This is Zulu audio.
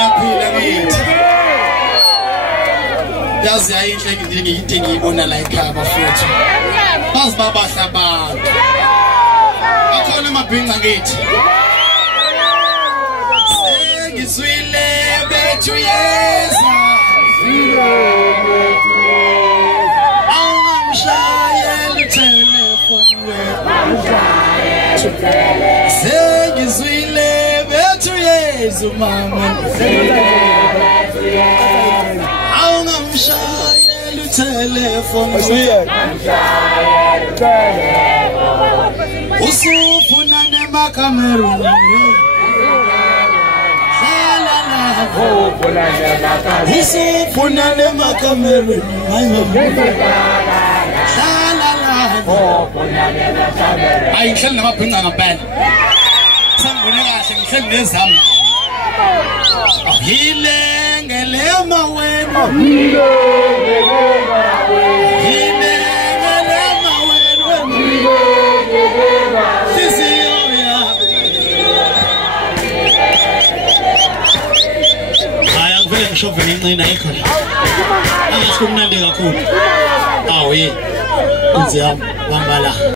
niyaphila ngithi yazi ayinhle ngiyide ngiyibona la ekhaya bafethu bazi babahla abantu akhona amabhinqa ngithi sengizwile bethu yeza awungamshayela telefoni sengizwile bethu yeza mama awungamshayela telefoni usufuna nemacameroon usufuna nemacameroon hayi ngihleli namabhinqa ngempela sangibone kahle ngihleli nezami yilengelema wena ngishove nencane ayikho angasho kumnandi kakhulu awu yini inziyami bamba la